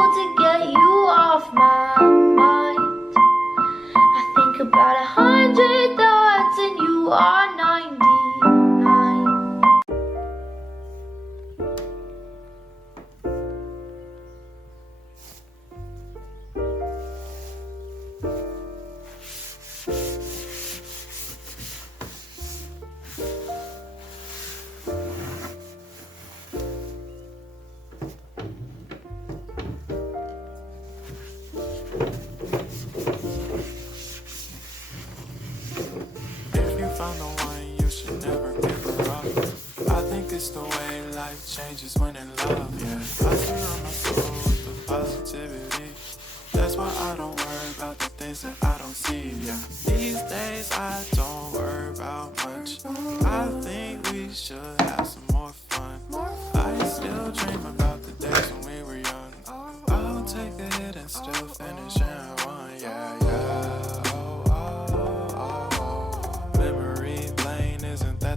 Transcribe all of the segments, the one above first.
to get you off my mind. I think about 100 thoughts and you are 99. Found the one, you should never give her up. I think it's the way life changes when in love, yeah. I surround my soul with the positivity. That's why I don't worry about the things that I don't see, yeah. These days I don't worry about much. I think we should have some more fun. I still dream about the days when we were young. I'll take a hit and still finish and one, yeah, yeah.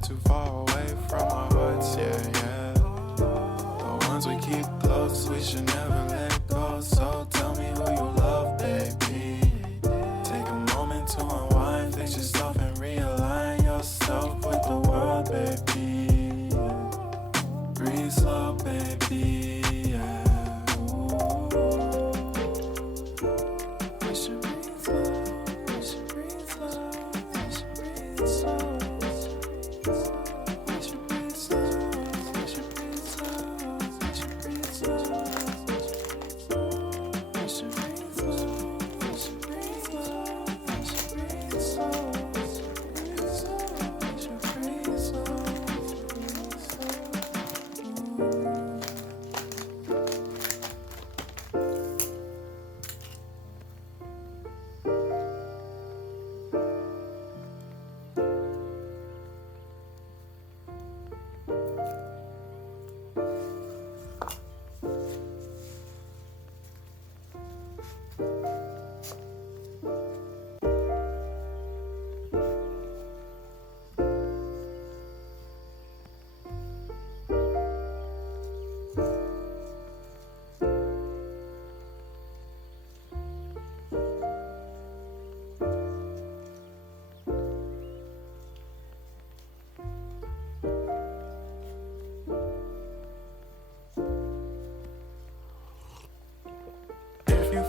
Too far away from our hearts, yeah, yeah. The ones we keep close, we should never let go. So tell me who you love, baby. Take a moment to unwind, fix yourself and realign yourself with the world, baby. Breathe slow, baby, yeah. We should breathe slow, we should breathe slow, we should breathe slow.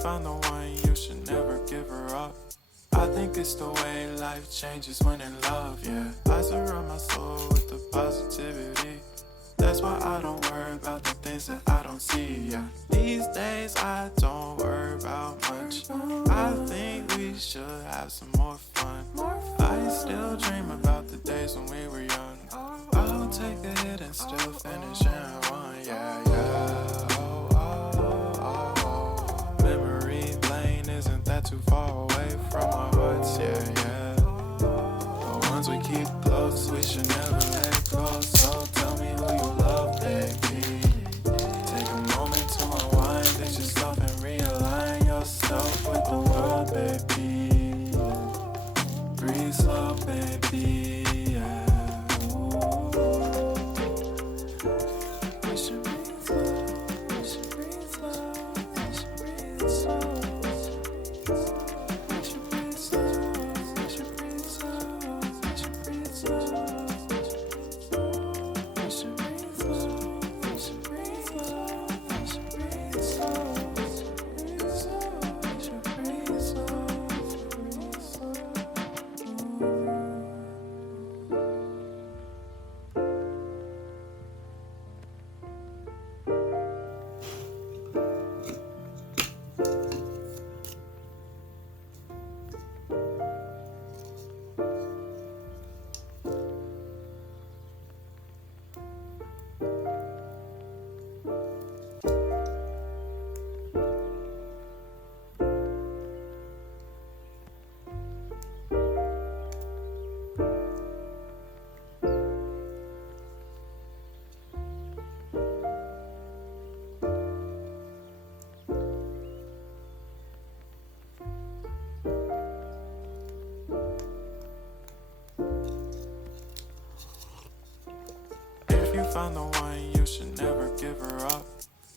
Found the one, you should never give her up. I think it's the way life changes when in love, yeah. I surround my soul with the positivity. That's why I don't worry about the things that I don't see, yeah. These days I don't worry about much. I think we should have some more fun. I still dream about the days when we were young. I'll take a hit and still finish and one, yeah, yeah. Too far away from our hearts, yeah, yeah. The ones we keep close, we should never let go. So tell me who you love, baby. Take a moment to unwind, fix yourself and realign yourself with the world, baby. Breathe slow, baby, yeah. We should breathe slow, we should breathe slow, we should breathe slow. found the one, you should never give her up.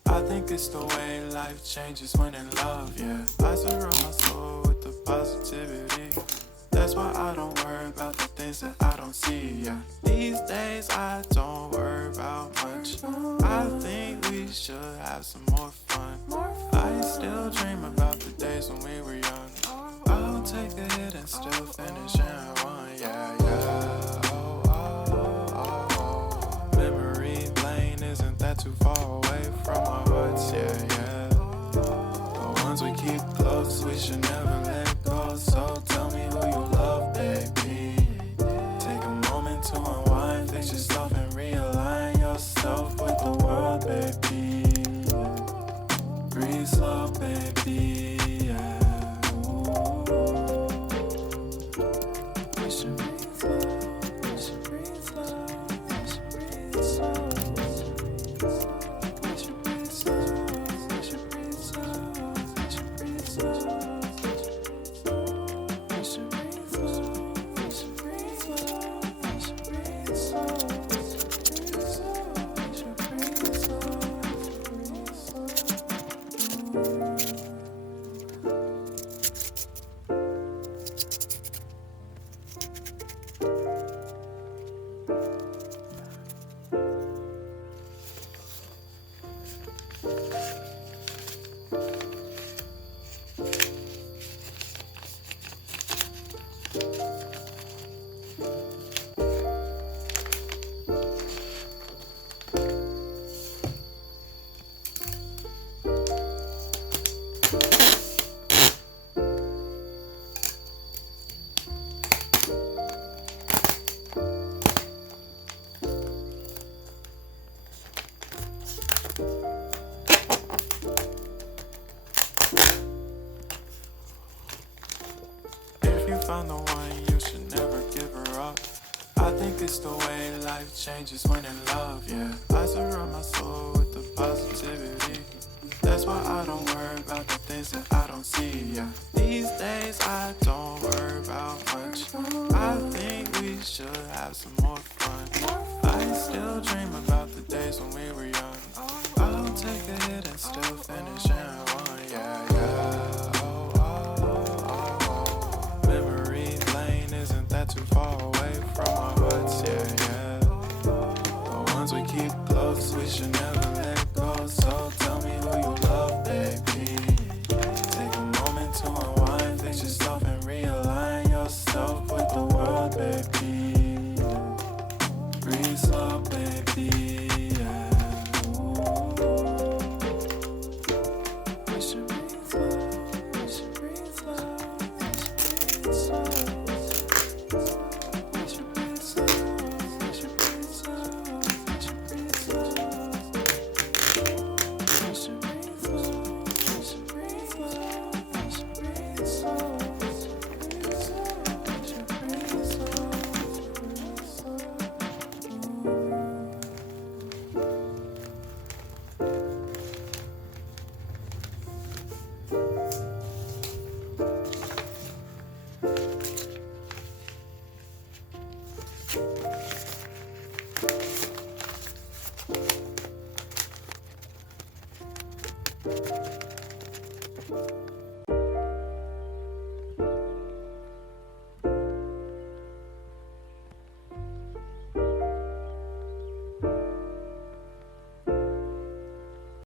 I think it's the way life changes when in love, yeah. I surround my soul with the positivity. That's why I don't worry about the things that I don't see, yeah. These days I don't worry about much. I think we should have some more fun. I still dream about the days when we were young. I'll take a hit and still finish in one, yeah, yeah. Oh, oh, oh, oh. Memory lane isn't that too far away from our hearts, yeah, yeah. The ones we keep close, we should never let go. So tell me who you love, baby. Take a moment to unwind, fix yourself and realign yourself with the world, baby. Breathe slow, baby, yeah. We should breathe slow, we should breathe slow, we should breathe slow. We should breathe slow, we should breathe slow, we should breathe slow. We should breathe slow, we should breathe slow, we should breathe slow. We should breathe slow, breathe slow. If you found the one, you should never give her up. I think it's the way life changes when in love, yeah. I surround my soul with the positivity. That's why I don't worry about the things that I don't see, yeah. These days I don't worry about much. I think we should have some more fun. I still dream about the days when we were young. I'll take a hit and still finish in one, yeah, yeah. Oh, oh, oh, oh. Memory lane isn't that too far away from our hearts, yeah, yeah. The ones we keep close, we should never let go. So tell me who you love, baby. Take a moment to unwind, fix yourself and realign yourself with the world, baby. Breathe slow, baby, yeah. We should breathe slow, we should breathe slow, we should breathe slow. We should breathe slow, we should breathe slow, we should breathe slow. We should breathe slow, we should breathe slow, we should breathe slow. We should breathe slow, breathe slow.